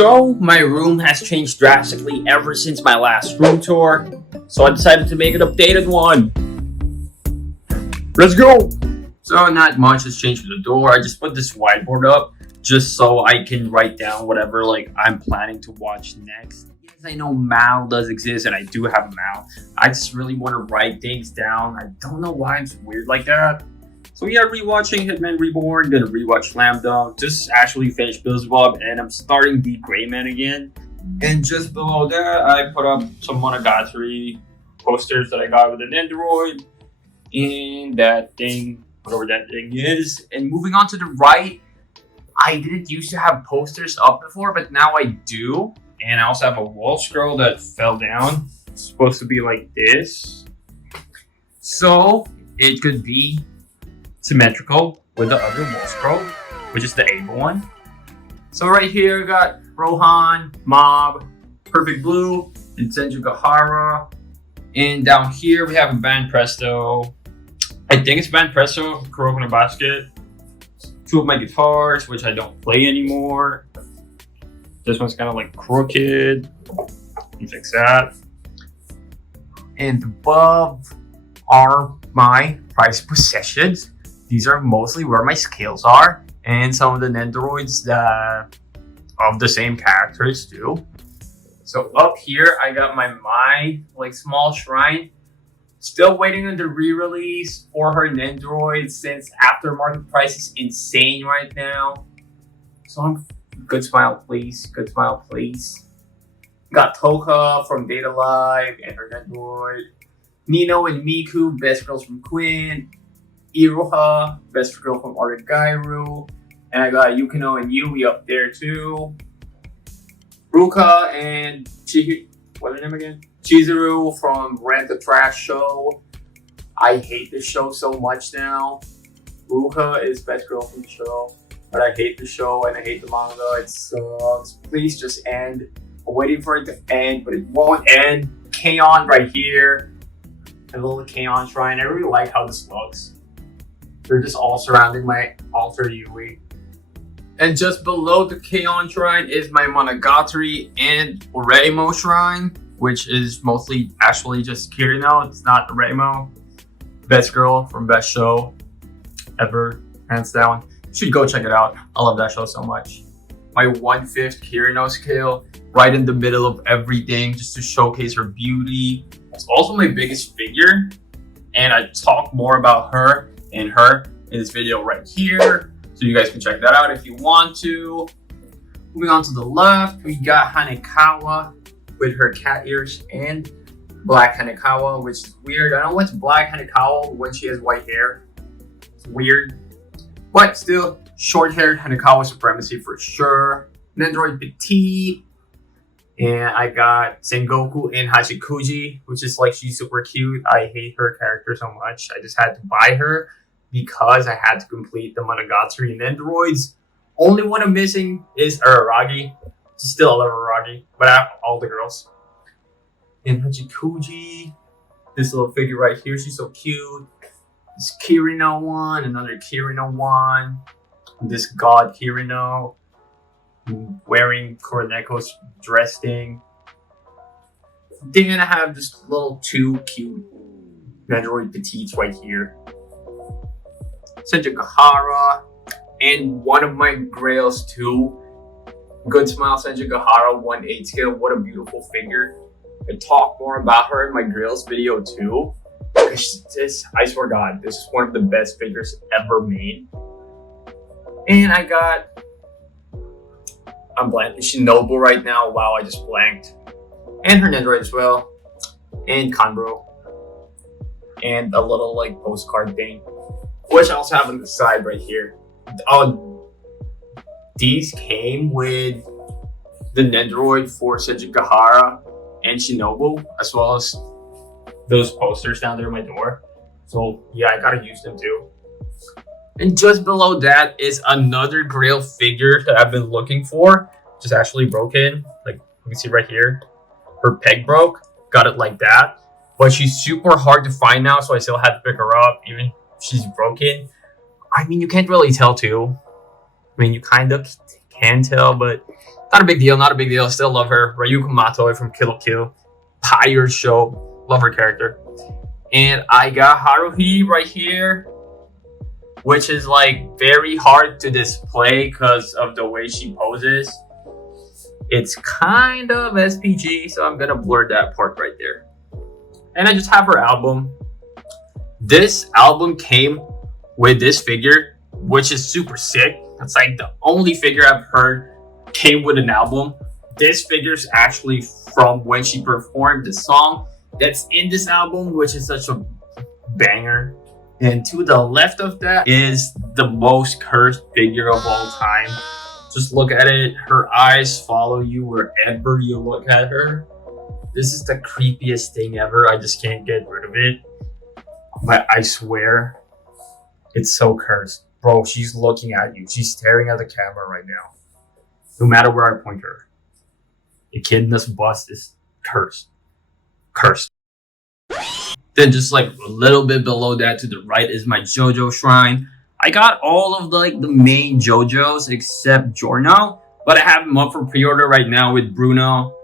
So, my room has changed drastically ever since my last room tour, so I decided to make an updated one. Let's go! So, not much has changed with the door. I just put this whiteboard up just so I can write down whatever I'm planning to watch next. Yes, I know Mal does exist and I do have Mal. I just really want to write things down. I don't know why I'm so weird like that. So yeah, rewatching Hitman Reborn, gonna rewatch Slam Dunk, just actually finished Beelzebub, and I'm starting the Gray Man again. And just below that, I put up some Monogatari posters that I got with an Android, and that thing, whatever that thing is. And moving on to the right, I didn't used to have posters up before, but now I do. And I also have a wall scroll that fell down. It's supposed to be like this. So it could be symmetrical with the other wall scroll, which is the Ava one. So right here, I got Rohan, Mob, Perfect Blue, and Senjugahara. And down here, we have a Band Presto. I think it's Band Presto, Kuroko no Basket. Two of my guitars, which I don't play anymore. This one's kind of like crooked. Things like that. And above are my prized possessions. These are mostly where my scales are, and some of the Nendoroids that of the same characters too. So up here, I got my small shrine. Still waiting on the re-release for her Nendoroid since aftermarket price is insane right now. So I'm good smile, please. Good smile, please. Got Toka from Data Live and her Nendoroid. Nino and Miku, best girls from Quinn. Iroha, best girl from Aragairu. And I got Yukino and Yui up there too. Ruka and what's her name again? Chizuru from Rent the Trash Show. I hate this show so much now. Ruka is best girl from the show. But I hate the show and I hate the manga. It sucks. Please just end. I'm waiting for it to end, but it won't end. K-On! Right here. A little K-On! Shrine. I really like how this looks. They're just all surrounding my altar Yui. And just below the K-On! Shrine is my Monogatari and Oreimo Shrine, which is mostly actually just Kirino. It's not Oreimo. Best girl from best show ever, hands down. You should go check it out. I love that show so much. My 1/5 Kirino scale, right in the middle of everything, just to showcase her beauty. It's also my biggest figure, and I talk more about her and her in this video right here, so you guys can check that out if you want to. Moving on to the left, we got Hanukawa with her cat ears and black Hanukawa, which is weird. I don't know what's black Hanukawa when she has white hair. It's weird, but still, short-haired Hanukawa supremacy for sure. Nendoroid Petit, and I got Sengoku and Hachikuji, which is she's super cute. I hate her character so much. I just had to buy her because I had to complete the Monogatari Nendoroids. Only one I'm missing is Araragi. Still, I love Araragi, but I have all the girls. And Hachikuji, this little figure right here, she's so cute. This Kirino one, another Kirino one. This god Kirino, wearing Koroneko's dress thing. Then I have just little two cute Nendoroid Petites right here. Senjugahara, and one of my grails too. Good Smile Senjugahara 1/8 scale. What a beautiful figure. I talk more about her in my grails video too. I swear to God, this is one of the best figures ever made. And I got, I'm blanking, Shinobu right now. Wow, I just blanked. And her Nendoroid as well. And Kanbro. And a little postcard thing, which I also have on the side right here. Oh, these came with the Nendoroid for Senjugahara and Shinobu, as well as those posters down there on my door. So yeah, I gotta use them too. And just below that is another grail figure that I've been looking for. Just actually broken. You can see right here. Her peg broke. Got it like that. But she's super hard to find now, so I still had to pick her up, even if she's broken. I mean, you can't really tell too. I mean, you kind of can tell, but not a big deal. Not a big deal. Still love her. Ryuko Matoi from Kill la Kill. Pyre Show. Love her character. And I got Haruhi right here, which is like very hard to display because of the way she poses. It's kind of SPG, so I'm gonna blur that part right there. And I just have her album. This album came with this figure, which is super sick. It's like the only figure I've heard came with an album. This figure is actually from when she performed the song that's in this album, which is such a banger. And to the left of that is the most cursed figure of all time. Just look at it. Her eyes follow you wherever you look at her. This is the creepiest thing ever. I just can't get rid of it. But I swear, it's so cursed. Bro, she's looking at you. She's staring at the camera right now. No matter where I point her. The kid in this bust is cursed. Cursed. Then just like a little bit below that to the right is my Jojo Shrine. I got all of like the main JoJos except Giorno, but I have them up for pre-order right now with Bruno.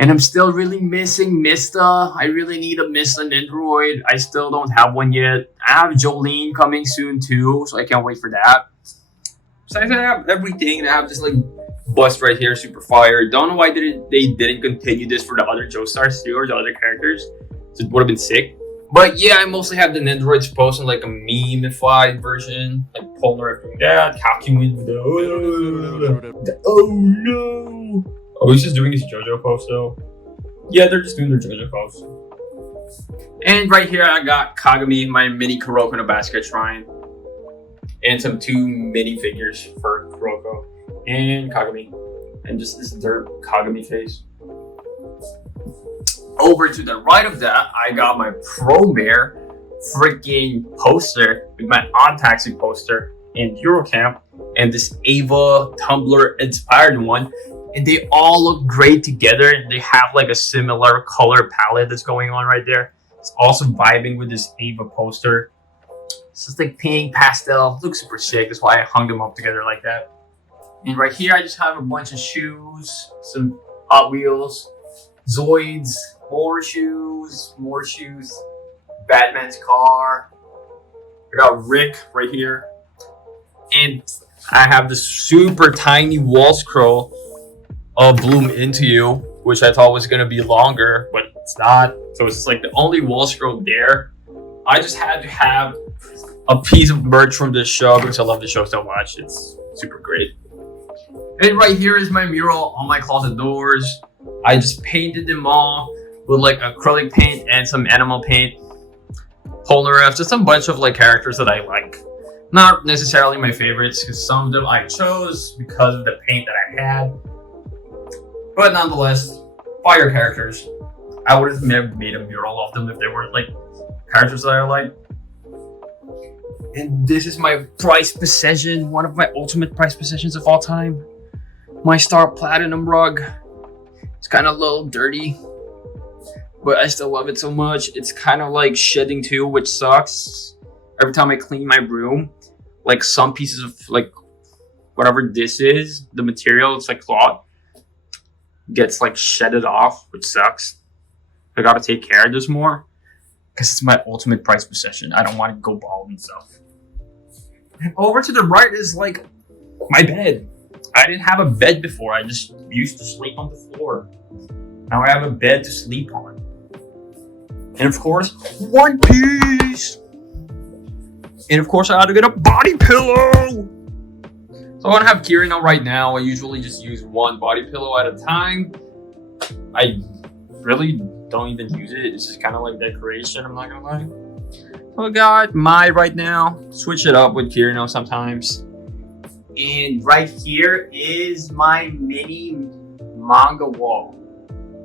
And I'm still really missing Mista. I really need a Mista Nendoroid. I still don't have one yet. I have Jolene coming soon too, so I can't wait for that. So I have everything, and I have this like bust right here, super fire. Don't know why they didn't continue this for the other Joestars too, or the other characters. So it would have been sick. But yeah, I mostly have the Nendoroids posted like a meme-ified version, like Polar doing that, Hakuin with the oh no. Oh, he's just doing his JoJo pose though. Yeah, they're just doing their JoJo pose. And right here I got Kagami, my mini Kuroko in a Basket Shrine. And some 2 mini figures for Kuroko and Kagami. And just this dirt Kagami face. Over to the right of that, I got my Promare freaking poster with my Odd Taxi poster and Eurocamp and this Ava Tumblr inspired one. And they all look great together. They have like a similar color palette that's going on right there. It's also vibing with this Ava poster. It's just like pink, pastel. Looks super sick. That's why I hung them up together like that. And right here, I just have a bunch of shoes, some Hot Wheels, Zoids, more shoes, Batman's car. I got Rick right here. And I have this super tiny wall scroll of Bloom Into You, which I thought was going to be longer, but it's not. So it's just like the only wall scroll there. I just had to have a piece of merch from this show because I love the show so much. It's super great. And right here is my mural on my closet doors. I just painted them all with like acrylic paint and some animal paint. Polnareff, just a bunch of like characters that I like. Not necessarily my favorites because some of them I chose because of the paint that I had. But nonetheless, fire characters. I would have made a mural of them if they weren't like characters that I like. And this is my prized possession, one of my ultimate prized possessions of all time. My Star Platinum rug. It's kind of a little dirty, but I still love it so much. It's kind of like shedding too, which sucks. Every time I clean my room, like some pieces of like whatever this is, the material, it's like cloth, gets like shedded off, which sucks. I gotta take care of this more because it's my ultimate prized possession. I don't want to go bald and stuff. And over to the right is like my bed. I didn't have a bed before. I just used to sleep on the floor. Now I have a bed to sleep on. And of course, One Piece. And of course, I had to get a body pillow. So I don't have Kirino right now. I usually just use one body pillow at a time. I really don't even use it. It's just kind of like decoration, I'm not gonna lie. So I got Mai right now. Switch it up with Kirino sometimes. And right here is my mini manga wall.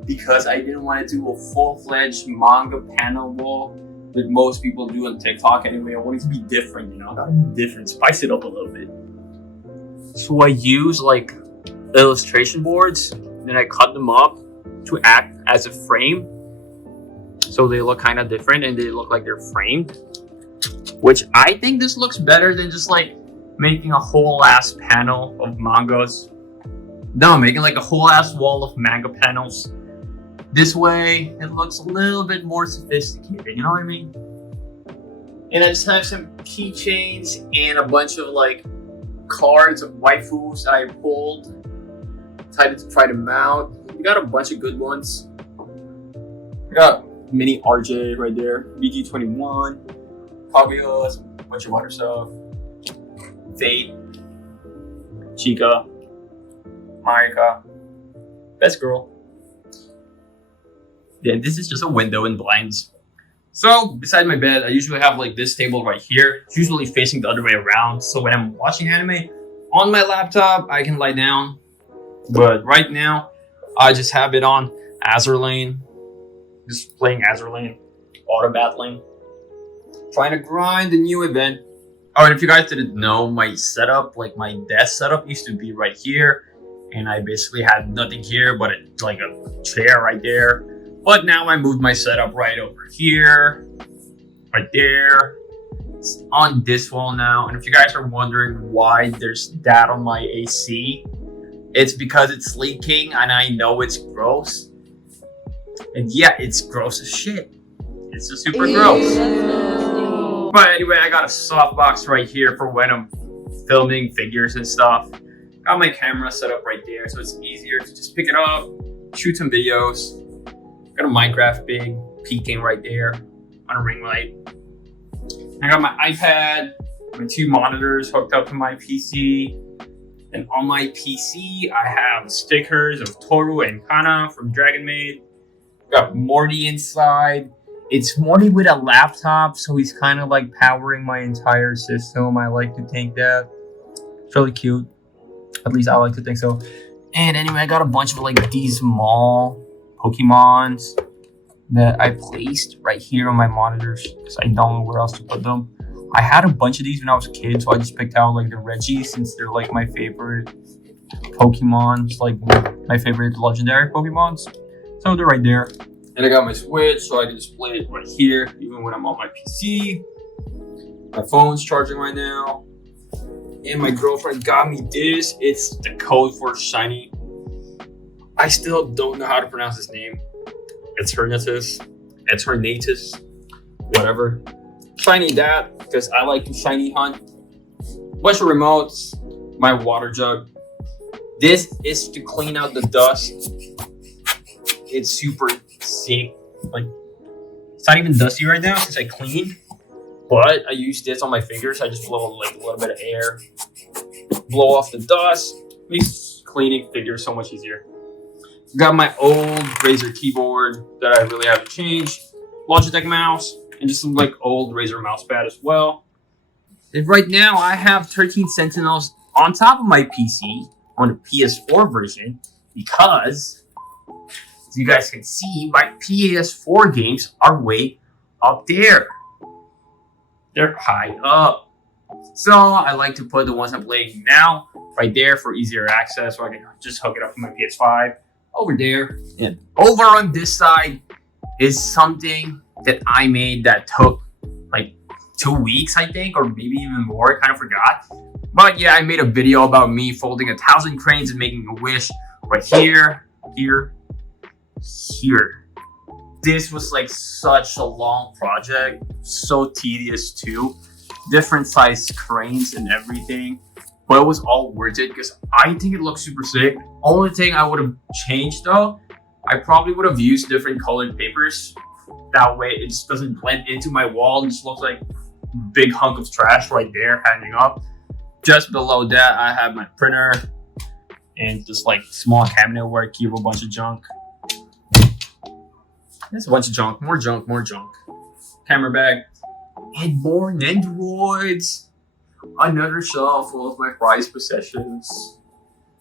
Because I didn't want to do a full-fledged manga panel wall that most people do on TikTok anyway. I wanted to be different, you know? Gotta be different, spice it up a little bit. So I use like illustration boards, then I cut them up to act as a frame. So they look kind of different and they look like they're framed. Which I think this looks better than just like making a whole ass panel of mangas. No, making like a whole ass wall of manga panels. This way, it looks a little bit more sophisticated, you know what I mean? And I just have some keychains and a bunch of like cards of waifus that I pulled. Decided to try them out. We got a bunch of good ones. I got mini RJ right there, BG21, Kaguya, a bunch of other stuff. Fate, Chica, Marika, best girl. Yeah, this is just a window and blinds. So, beside my bed, I usually have like this table right here. It's usually facing the other way around. So when I'm watching anime on my laptop, I can lie down. But right now, I just have it on Azur Lane. Just playing Azur Lane, auto battling. Trying to grind a new event. Oh, and if you guys didn't know, my setup, like my desk setup used to be right here. And I basically had nothing here but like a chair right there. But now I moved my setup right over here, right there. It's on this wall now. And if you guys are wondering why there's that on my AC, it's because it's leaking and I know it's gross. And yeah, it's gross as shit. It's just super gross. But anyway, I got a softbox right here for when I'm filming figures and stuff. Got my camera set up right there, so it's easier to just pick it up, shoot some videos. Got a Minecraft big peeking right there on a ring light. I got my iPad, my 2 monitors hooked up to my PC. And on my PC, I have stickers of Toru and Kana from Dragon Maid. Got Morty inside. It's Morty with a laptop, so he's kind of like powering my entire system. I like to think that. It's really cute. At least I like to think so. And anyway, I got a bunch of like these small Pokemons that I placed right here on my monitors because I don't know where else to put them. I had a bunch of these when I was a kid, so I just picked out like the Reggie since they're like my favorite Pokemons, like my favorite legendary Pokemons. So they're right there. And I got my Switch, so I can display it right here, even when I'm on my PC. My phone's charging right now. And my girlfriend got me this. It's the code for Shiny. I still don't know how to pronounce his name. It's Hernatus, whatever. Shiny that, because I like to shiny hunt. Bunch of remotes, my water jug. This is to clean out the dust. It's super sick. Like, it's not even dusty right now since I cleaned. But I use this on my fingers. I just blow like a little bit of air. Blow off the dust. Makes cleaning figures so much easier. Got my old Razer keyboard that I really haven't changed. Logitech mouse. And just some like old Razer mouse pad as well. And right now I have 13 Sentinels on top of my PC on the PS4 version because, as you guys can see, my PS4 games are way up there. They're high up. So I like to put the ones I'm playing now right there for easier access, so I can just hook it up to my PS5 over there. And over on this side is something that I made that took like 2 weeks, I think, or maybe even more. I kind of forgot. But yeah, I made a video about me folding 1,000 cranes and making a wish right here, here, here. This was like such a long project, so tedious too. Different size cranes and everything. But it was all worth it because I think it looks super sick. Only thing I would have changed though, I probably would have used different colored papers. That way it just doesn't blend into my wall and just looks like a big hunk of trash right there hanging up. Just below that, I have my printer and just like small cabinet where I keep a bunch of junk. There's a bunch of junk, more junk, more junk. Camera bag and more Nendoroids. Another shelf full of my prized possessions.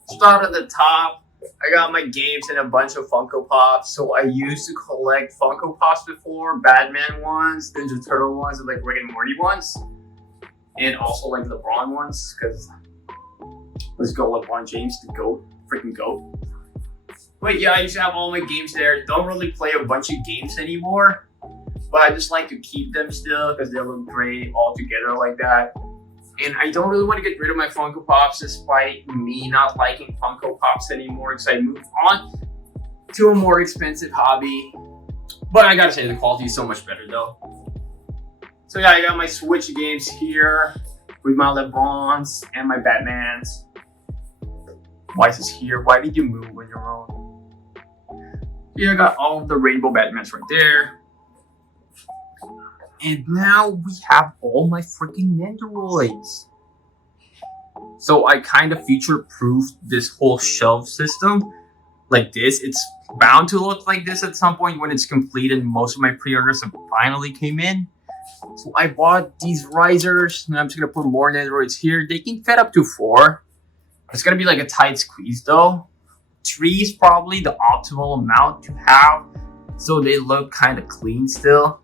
Start at the top. I got my games and a bunch of Funko Pops. So I used to collect Funko Pops before, Batman ones, Ninja Turtle ones, and like Rick and Morty ones. And also like LeBron ones, because let's go LeBron James, the GOAT, freaking GOAT. But yeah, I used to have all my games there. Don't really play a bunch of games anymore, but I just like to keep them still because they look great all together like that. And I don't really want to get rid of my Funko Pops despite me not liking Funko Pops anymore because I moved on to a more expensive hobby. But I gotta say the quality is so much better though. So yeah, I got my Switch games here with my LeBrons and my Batmans. Why is this here? Why did you move on your own? Yeah, I got all of the Rainbow Batmans right there. And now we have all my freaking Nendoroids. So I kind of future-proofed this whole shelf system like this. It's bound to look like this at some point when it's complete and most of my pre-orders have finally came in. So I bought these risers and I'm just going to put more Nendoroids here. They can fit up to 4. It's going to be like a tight squeeze though. 3 is probably the optimal amount to have so they look kind of clean still.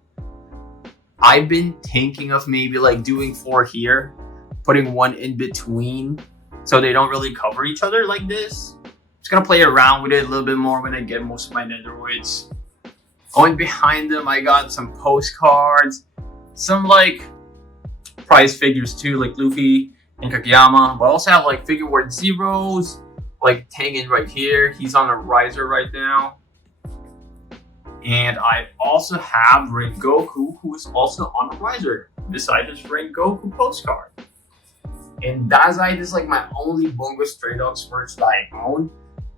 I've been thinking of maybe like doing 4 here, putting 1 in between so they don't really cover each other like this. Just gonna play around with it a little bit more when I get most of my Nendoroids. Going behind them, I got some postcards, some like prize figures too, like Luffy and Kakeyama. But I also have like figure word zeros, like Tengen right here. He's on a riser right now. And I also have Rengoku, who is also on a riser, beside this Rengoku postcard. And Dazai is like my only Bungo Stray Dogs merch that I own,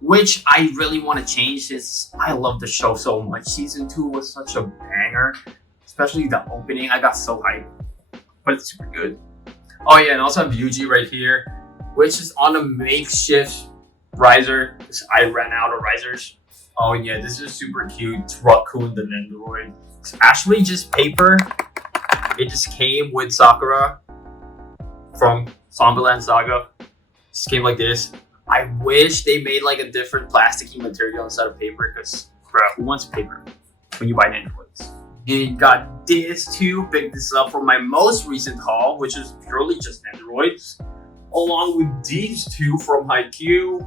which I really want to change since I love the show so much. Season 2 was such a banger, especially the opening. I got so hyped, but it's super good. Oh yeah, and also have Yuji right here, which is on a makeshift riser because I ran out of risers. Oh yeah, this is super cute. It's Raccoon the Nendoroid. It's actually just paper. It just came with Sakura from Zombieland Saga. Just came like this. I wish they made like a different plasticky material instead of paper because, bro, who wants paper when you buy Nendoroids? And got this too. Picked this up from my most recent haul, which is purely just Nendoroids, along with these 2 from Haikyuu.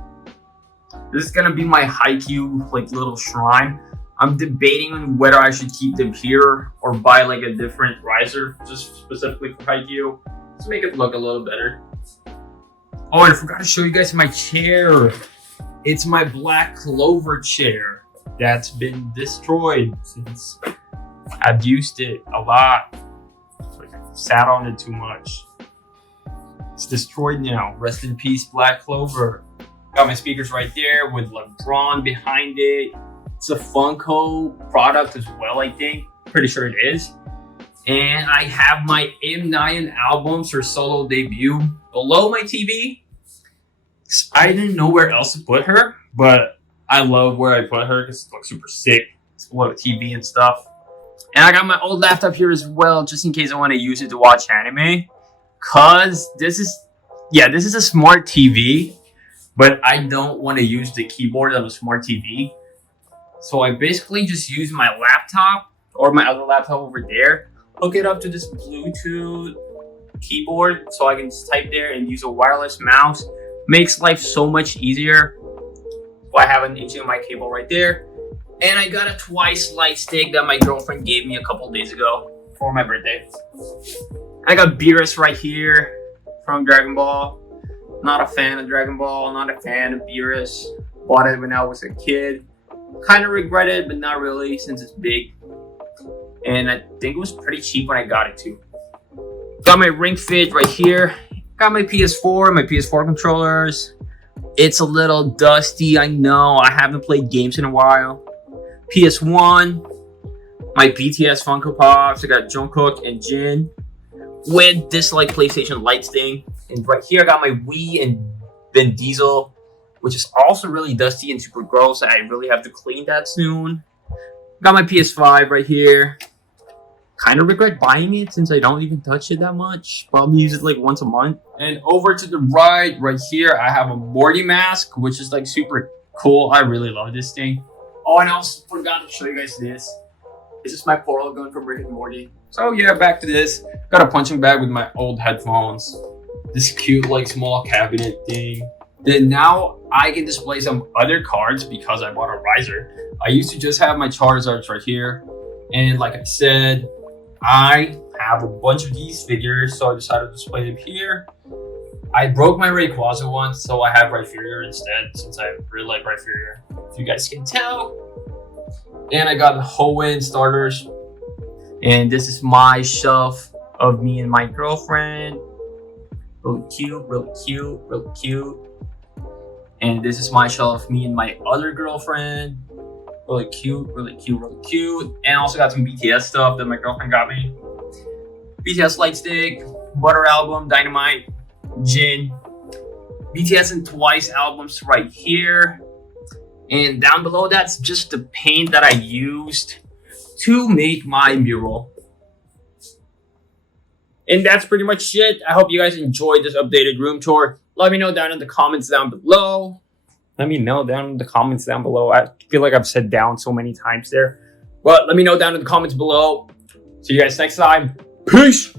This is gonna be my Haikyuu like little shrine. I'm debating on whether I should keep them here or buy like a different riser just specifically for Haikyuu to make it look a little better. Oh, and I forgot to show you guys my chair. It's my Black Clover chair that's been destroyed since I've used it a lot. So I sat on it too much. It's destroyed now. Rest in peace, Black Clover. Got my speakers right there with LeBron behind it. It's a Funko product as well, I think. Pretty sure it is. And I have my M9 albums for solo debut below my TV. I didn't know where else to put her, but I love where I put her because it looks super sick. It's below the TV and stuff. And I got my old laptop here as well, just in case I want to use it to watch anime. Cause this is a smart TV. But I don't want to use the keyboard of a smart TV. So I basically just use my laptop or my other laptop over there, hook it up to this Bluetooth keyboard so I can just type there and use a wireless mouse. Makes life so much easier. So I have an HDMI cable right there. And I got a twice light stick that my girlfriend gave me a couple days ago for my birthday. I got Beerus right here from Dragon Ball. Not a fan of Dragon Ball, not a fan of Beerus. Bought it when I was a kid. Kind of regret it, but not really since it's big. And I think it was pretty cheap when I got it too. Got my Ring Fit right here. Got my PS4 controllers. It's a little dusty, I know. I haven't played games in a while. PS1. My BTS Funko Pops. I got Jungkook and Jin. With this like PlayStation lights thing. And right here I got my Wii and Vin Diesel, which is also really dusty and super gross. I really have to clean that soon. Got my PS5 right here. Kind of regret buying it since I don't even touch it that much. Probably use it like once a month. And over to the right here, I have a Morty mask, which is like super cool. I really love this thing. Oh, and I also forgot to show you guys this. This is my portal gun from Rick and Morty. So yeah, back to this. Got a punching bag with my old headphones. This cute like small cabinet thing. Then now I can display some other cards because I bought a riser. I used to just have my Charizards right here. And like I said, I have have a bunch of these figures, so I decided to display them here. I broke my Rayquaza one, so I have Rhyperior instead, since I really like Rhyperior, if you guys can tell. And I got the Hoenn starters. And this is my shelf of me and my girlfriend. Really cute, really cute, really cute. And this is my shelf of me and my other girlfriend. Really cute, really cute, really cute. And I also got some BTS stuff that my girlfriend got me. BTS Light Stick, Butter Album, Dynamite, Jin. BTS and Twice albums right here. And down below, that's just the paint that I used to make my mural. And that's pretty much it. I hope you guys enjoyed this updated room tour. Let me know down in the comments down below. Let me know down in the comments down below. I feel like I've said down so many times there. But let me know down in the comments below. See you guys next time. Peace!